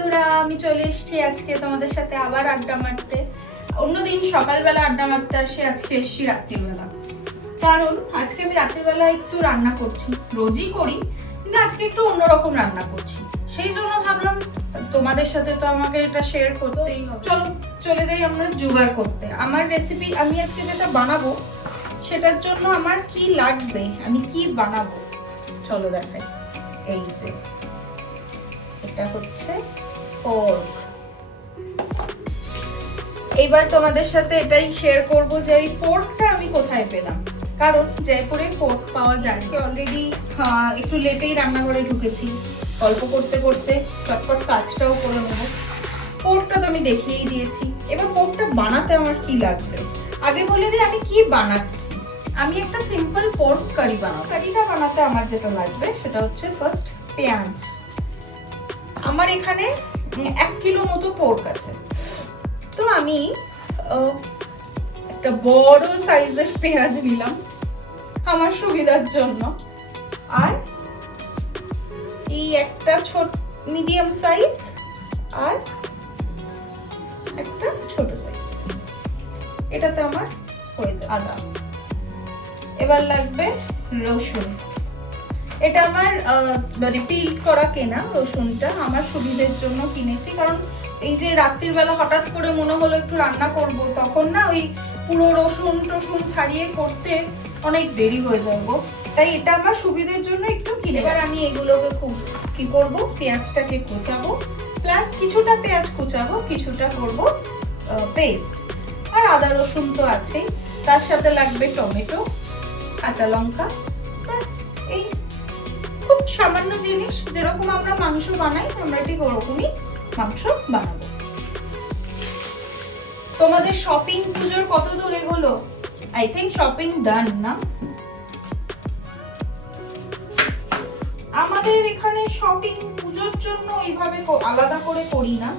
বন্ধুরা, আমি চলে এসেছি আজকে তোমাদের সাথে আবার আড্ডা মারতে। অন্যদিন সকালবেলা আড্ডা মারতে আসি, আজকে এসেছি রাত্রিবেলা। কারণ আজকে আমি রাত্রিবেলা একটু রান্না করছি, রোজই করি কিন্তু aজকে একটু অন্যরকম রান্না করছি। সেই জন্য ভাবলাম তোমাদের সাথে তো আমাকে এটা শেয়ার করতেই হবে। চলো চলে যাই আমরা জোগাড় করতে। আমার রেসিপি আমি আজকে যেটা বানাবো সেটার জন্য আমার কি লাগবে, আমি কি বানাবো চলো দেখাই। এই যে এটা হচ্ছে পোর্ক। এইবার তোমাদের সাথে এটাই শেয়ার করব যে এই পোর্কটা আমি কোথায় পেলাম। কারণ জয়পুরে পোর্ক পাওয়া যায়। অলরেডি একটু লেটেই রান্নাঘরে ঢুকেছি, গল্প করতে করতে চটপট কাজটাও করে নেবো। পোর্কটা তো আমি দেখিয়েই দিয়েছি। এবার পোর্কটা বানাতে আমার কি লাগবে আগে বলে দিই আমি কি বানাচ্ছি। আমি একটা সিম্পল পোর্ক কারি বানাবো। কারিটা বানাতে আমার যেটা লাগবে সেটা হচ্ছে ফার্স্ট পেঁয়াজ। আমার এখানে 1 কিলো মতো পোর্ক আছে, তো আমি একটা বড় সাইজের পেঁয়াজ নিলাম আমার সুবিধার জন্য, আর এই একটা ছোট মিডিয়াম সাইজ আর একটা ছোট সাইজ, এটাতে আমার হয়ে যাবে। আদা। এবার লাগবে রসুন। এটা আমার মানে পিল করা কেনা রসুনটা, আমার সুবিধের জন্য কিনেছি। কারণ এই যে রাত্রির বেলা হঠাৎ করে মনে হলো একটু রান্না করব, তখন না ওই পুরো রসুন টসুন ছাড়িয়ে করতে অনেক দেরি হয়ে যায় গো, তাই এটা আমার সুবিধের জন্য একটু কিনে। এবার আমি এগুলোকে খুব কি করব, পেঁয়াজটাকে কুচাবো, প্লাস কিছুটা পেঁয়াজ কুচাবো, কিছুটা করব পেস্ট। আর আদা রসুন তো আছেই, তার সাথে লাগবে টমেটো, কাঁচা লঙ্কা, বাস এই খুব সামান্য জিনিস। যেরকম আমরা মাংস বানাই আমরা ঠিক ওরকমই মাংস বানাবো। তোমাদের শপিং পুজোর কত দূর এগোলো? আই থিংক শপিং ডান না? আমাদের এখানে শপিং পুজোর জন্য এইভাবে আলাদা করে করি না,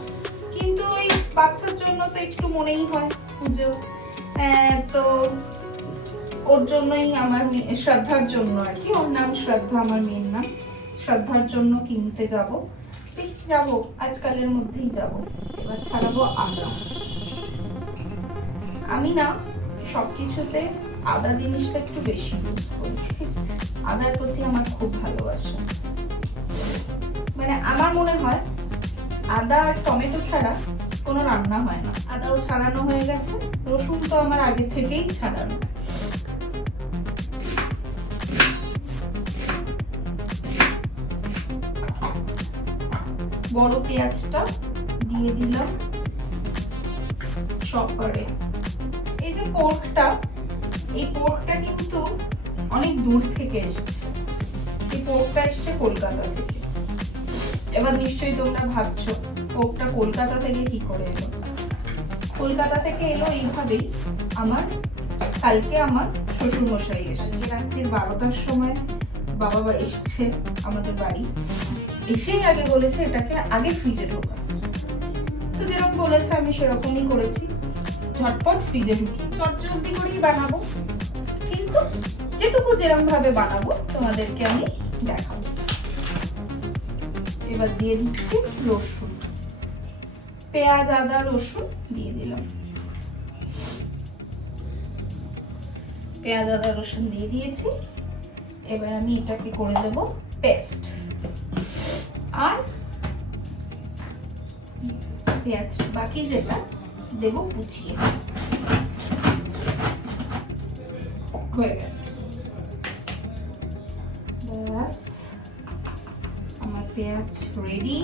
কিন্তু ওই বাচ্চার জন্য তো একটু মনেই হয় পুজো, তো ওর জন্যই আমার শ্রদ্ধার জন্য আর কি, ওর নাম শ্রদ্ধা, আমার মেয়ের নাম শ্রদ্ধার জন্য কিনতে যাব আজকালের মধ্যেই যাব। এবার ছাড়াবো আদা। আমি না সবকিছুতে আদা জিনিসটা একটু বেশি ইউজ করি, আদার প্রতি আমার খুব ভালোবাসা। মানে আমার মনে হয় আদা আর টমেটো ছাড়া কোনো রান্না হয় না। আদাও ছাড়ানো হয়ে গেছে, রসুন তো আমার আগে থেকেই ছাড়ানো। বড় পেঁয়াজটা দিয়ে দিলাম চপারে। এই যে পোর্কটা, এই পোর্কটা কিন্তু অনেক দূর থেকে এসেছে। এই পোর্কটা এসেছে কলকাতা থেকে। এবার নিশ্চয়ই তোমরা ভাবছো পোর্কটা কলকাতা থেকে কি করে এলো। কলকাতা থেকে এলো এইভাবেই। কালকে আমার শ্বশুর মশাই এসেছে রাত্রি 12টার সময়। বাবা এসছে আমাদের বাড়ি, এসেই আগে বলেছে এটাকে আগে ফ্রিজে ঢোকা। তো যেরকম বলেছে আমি সেরকমই করেছি, ঝটপট ফ্রিজে ঢুকি। চটজলদি করেই বানাবো, কিন্তু যেটুকু যেরকম ভাবে বানাবো তোমাদেরকে আমি দেখাবো। এবার দিয়ে দিচ্ছি রসুন, পেঁয়াজ আদা রসুন দিয়ে দিলাম। পেঁয়াজ আদা রসুন দিয়ে দিয়েছি। এবার আমি এটাকে করে দেব পেস্ট। আর পেঁয়াজ বাকি যেটা দেব কুচিয়ে। হয়ে গেছে, ব্যাস আমার পেঁয়াজ রেডি।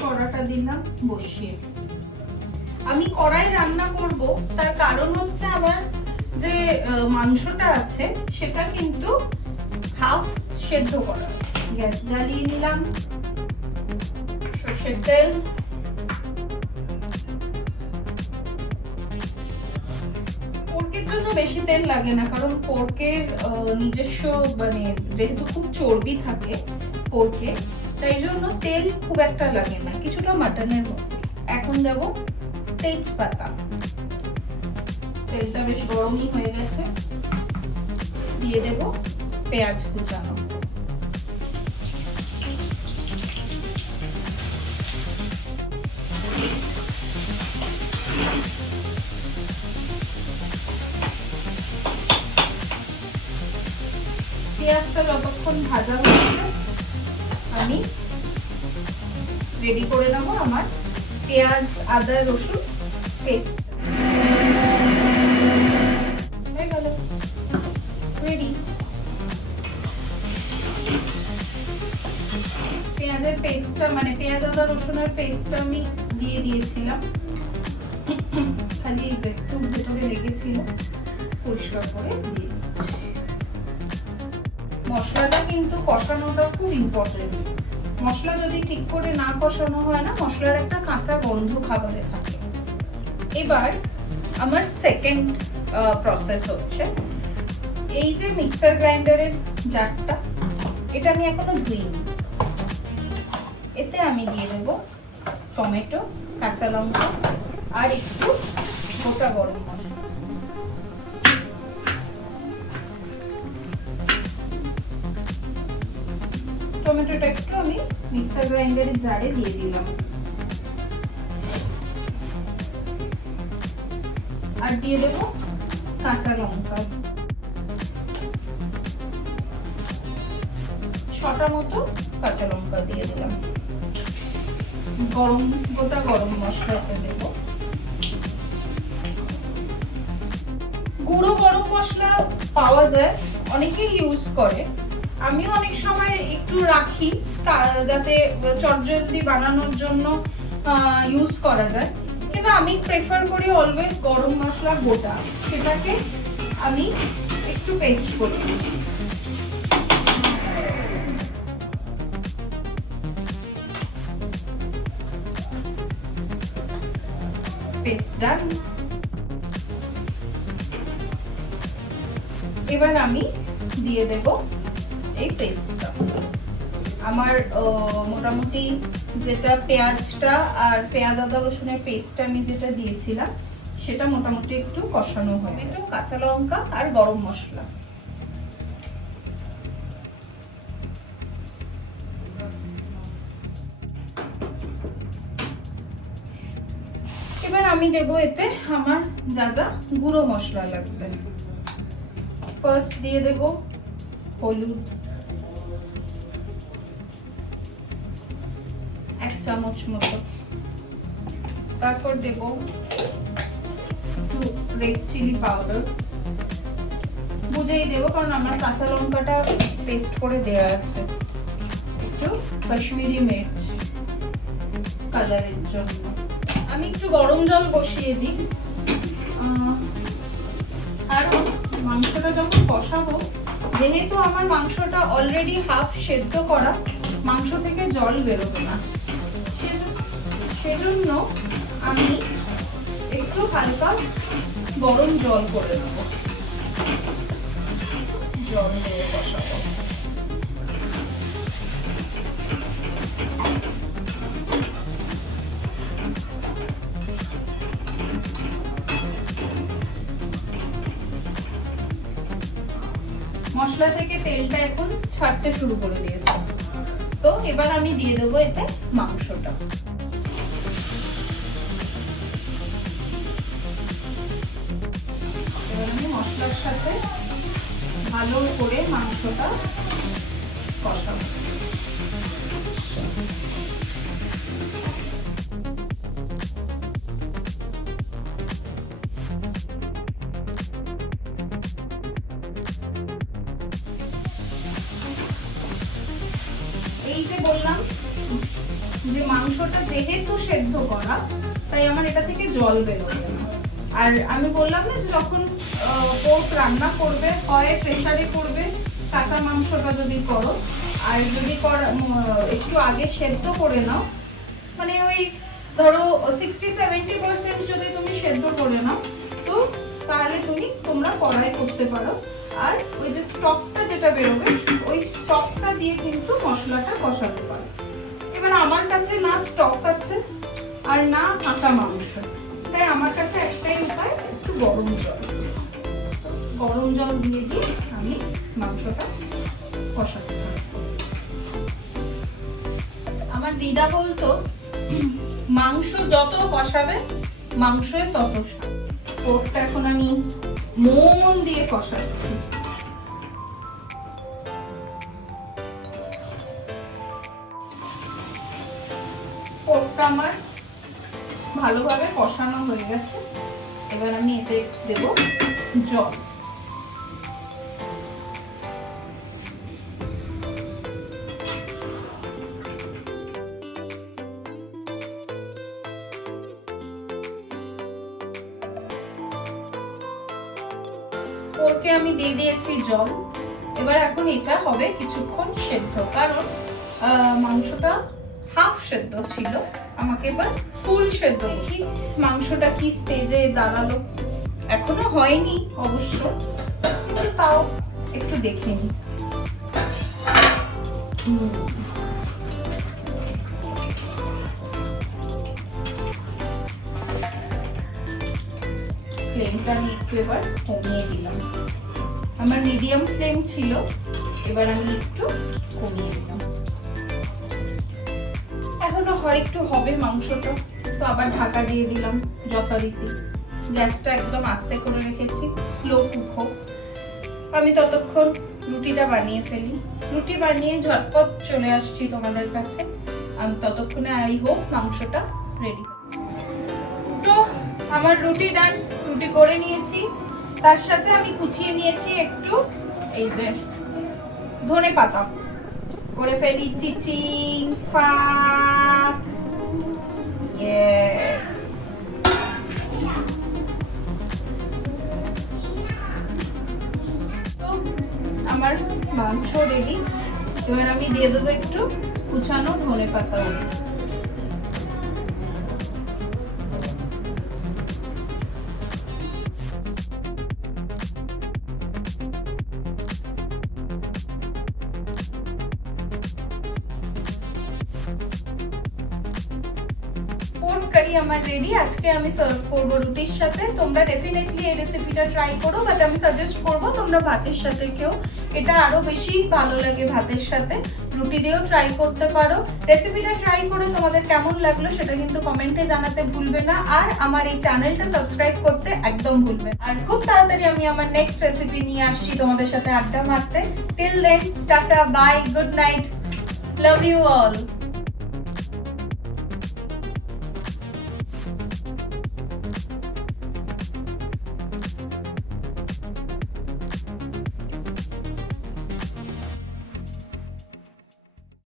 কড়াটা দিলাম বসিয়ে। আমি কড়াই রান্না করব, তার কারণ হচ্ছে আমার যে মাংসটা আছে সেটা কিন্তু হাফ সেদ্ধ করা। গ্যাস জ্বালিয়ে নিলাম, সরষের তেল, পোর্কের জন্য বেশি তেল লাগে না, কারণ পোর্কের নিজস্ব মানে যেহেতু খুব চর্বি থাকে পোর্কে, তাই জন্য তেল খুব একটা লাগে না, কিছুটা মাটনের মতো। এখন দেব তেজপাতা। তেলটা বেশ গরমই হয়ে গেছে, দিয়ে দেব পেঁয়াজ কুচানো। পেঁয়াজটা যতক্ষণ ভাজা হচ্ছে আমি রেডি করে নেবো আমার পেঁয়াজ আদা রসুন পেস্ট। হয়ে গেল রেডি। পেঁয়াজের পেস্টটা মানে পেঁয়াজ আদা রসুনের পেস্টটা আমি দিয়ে দিয়েছিলাম, খালি এই যে একটু ভেতরে লেগেছিল, পরিষ্কার করে দিয়ে দিচ্ছি। মশলাটা কিন্তু কষানোটা খুব ইম্পর্টেন্ট। মশলা যদি ঠিক করে না কষানো হয় না, মশলার একটা কাঁচা গন্ধ খাবারে থাকে। এবার আমার সেকেন্ড প্রসেস হচ্ছে, এই যে মিক্সার গ্রাইন্ডারের জারটা, এটা আমি এখনো ধুইনি। এতে আমি দিয়ে দেবো টমেটো, কাঁচা লঙ্কা আর একটু গোটা গরম মশলা। টমেটোটা একটু আমি মিক্সার গ্রাইন্ডারের জারে দিয়ে দিলাম, আর দিয়ে দেবো কাঁচা লঙ্কা, 6টা মতো কাঁচা লঙ্কা দিয়ে দিলাম। গোটা গরম মশলাতে দেব, গুঁড়ো গরম মশলা পাওয়া যায়, অনেকেই ইউজ করে। আমিও অনেক সময় একটু রাখি যাতে চটজলদি বানানোর জন্য ইউজ করা যায়, কিন্তু আমি প্রেফার করি অলওয়েজ গরম মশলা গোটা, সেটাকে আমি একটু পেস্ট করি। পেস্ট ডান। এবার আমি দিয়ে দেব এই পেস্টটা। আমার মোটামুটি যেটা পেঁয়াজটা আর পেঁয়াজ আদা রসুনের পেস্টটা আমি যেটা দিয়েছিলাম সেটা মোটামুটি একটু কষানো হয়। একটু কাঁচা লঙ্কা আর গরম মশলা। এবার আমি দেব এতে আমার যা যা গুঁড়ো মশলা লাগবে। ফার্স্ট দিয়ে দেব হলুদ 1 চামচ মতো, তারপর দেব একটু রেড চিলি পাউডার, বুঝেই দেব কারণ আমার কাঁচা লঙ্কাটা পেস্ট করে দেওয়া আছে। একটু কাশ্মীরি মির্চ কালারের জন্য। আমি একটু গরম জল বসিয়ে দিই, আর মাংসটা যখন কষাবো, যেহেতু আমার মাংসটা অলরেডি হাফ সেদ্ধ করা, মাংস থেকে জল বেরোবে না, সেজন্য আমি একটু হালকা গরম জল করে নেব, জল দিয়ে কষাবো। মশলা থেকে তেলটা এখন ছাড়তে শুরু করে দিয়েছে, তো এবার আমি দিয়ে দেবো এতে মাংসটা। এবার আমি মশলার সাথে ভালো করে মাংসটা কষাবো। এই যে বললাম যে মাংসটা যেহেতু সেদ্ধ করা, তাই আমার এটা থেকে জল বেরোবে না। আর আমি বললাম না, যখন পোর্ক রান্না করবে, হয় প্রেসারে করবে কাঁচা মাংসটা যদি করো, আর যদি একটু আগে সেদ্ধ করে নাও, মানে ওই ধরো 60-70% যদি তুমি সেদ্ধ করে নাও, তো তাহলে তোমরা কড়াই করতে পারো। আর ওই যে স্টকটা যেটা বেরোবে, ওই স্টকটা দিয়ে কিন্তু মশলাটা কষাতে পারো। এবার আমার কাছে না স্টক আছে আর না কাঁচা মাংস, তাই আমার কাছে একটাই উপায়, একটু গরম জল। গরম জল দিয়ে দিয়ে আমি মাংসটা কষাতে পারি। আমার দিদা বলতো, মাংস যত কষাবে মাংসে তত স্বাদ। পোর্কটা এখন আমি মন দিয়ে কষাচ্ছি। পোরকটা আমার ভালোভাবে কষানো হয়ে গেছে। এবার আমি এতে দেব জল। পোরকে আমি দিয়ে দিয়েছি জল। এবার এখন এটা হবে কিছুক্ষণ সেদ্ধ, কারণ মাংসটা হাফ সেদ্ধ ছিল, আমাকে এবার ফুল সেদ্ধ। দেখি মাংসটা কি স্টেজে দাঁড়ালো, এখনো হয়নি অবশ্য, কিন্তু তাও একটু দেখে নিই। ফ্লেমটা আমি একটু এবার কমিয়ে দিলাম, আমার মিডিয়াম ফ্লেম ছিল, এবার আমি একটু কমিয়ে দিলাম। এখনো একটু হবে মাংসটা, তো আবার ঢাকা দিয়ে দিলাম যথারীতি। গ্যাসটা একদম আস্তে করে রেখেছি, স্লো কুক হোক। আমি ততক্ষণ রুটিটা বানিয়ে ফেলি। রুটি বানিয়ে ঝটপট চলে আসছি তোমাদের কাছে। আমি ততক্ষণে আই হোপ মাংসটা রেডি। সো আমার রুটি ডান, রুটি করে নিয়েছি। তার সাথে আমি কুচিয়ে নিয়েছি একটু এই যে ধনে পাতা, করে ফেলি চিচিং ফাক। ইয়েস, তো আমার মাংস রেডি। এবার আমি দিয়ে দেবো একটু কুচানো ধনে পাতা। পোর্ক কারি আমার রেডি। আজকে আমি সার্ভ করব রুটির সাথে। তোমরা ডেফিনেটলি এই রেসিপিটা ট্রাই করো, বাট আমি সাজেস্ট করব তোমরা ভাতের সাথে কেউ, এটা আরো বেশি ভালো লাগে ভাতের সাথে। রুটি দিয়েও ট্রাই করতে পারো। রেসিপিটা ট্রাই করে তোমাদের কেমন লাগলো সেটা কিন্তু কমেন্টে জানাতে ভুলবে না, আর আমার এই চ্যানেলটা সাবস্ক্রাইব করতে একদম ভুলবে না। আর খুব তাড়াতাড়ি আমি আমার নেক্সট রেসিপি নিয়ে আসছি তোমাদের সাথে আড্ডা মারতে। Till then tata, bye, good night, love you all.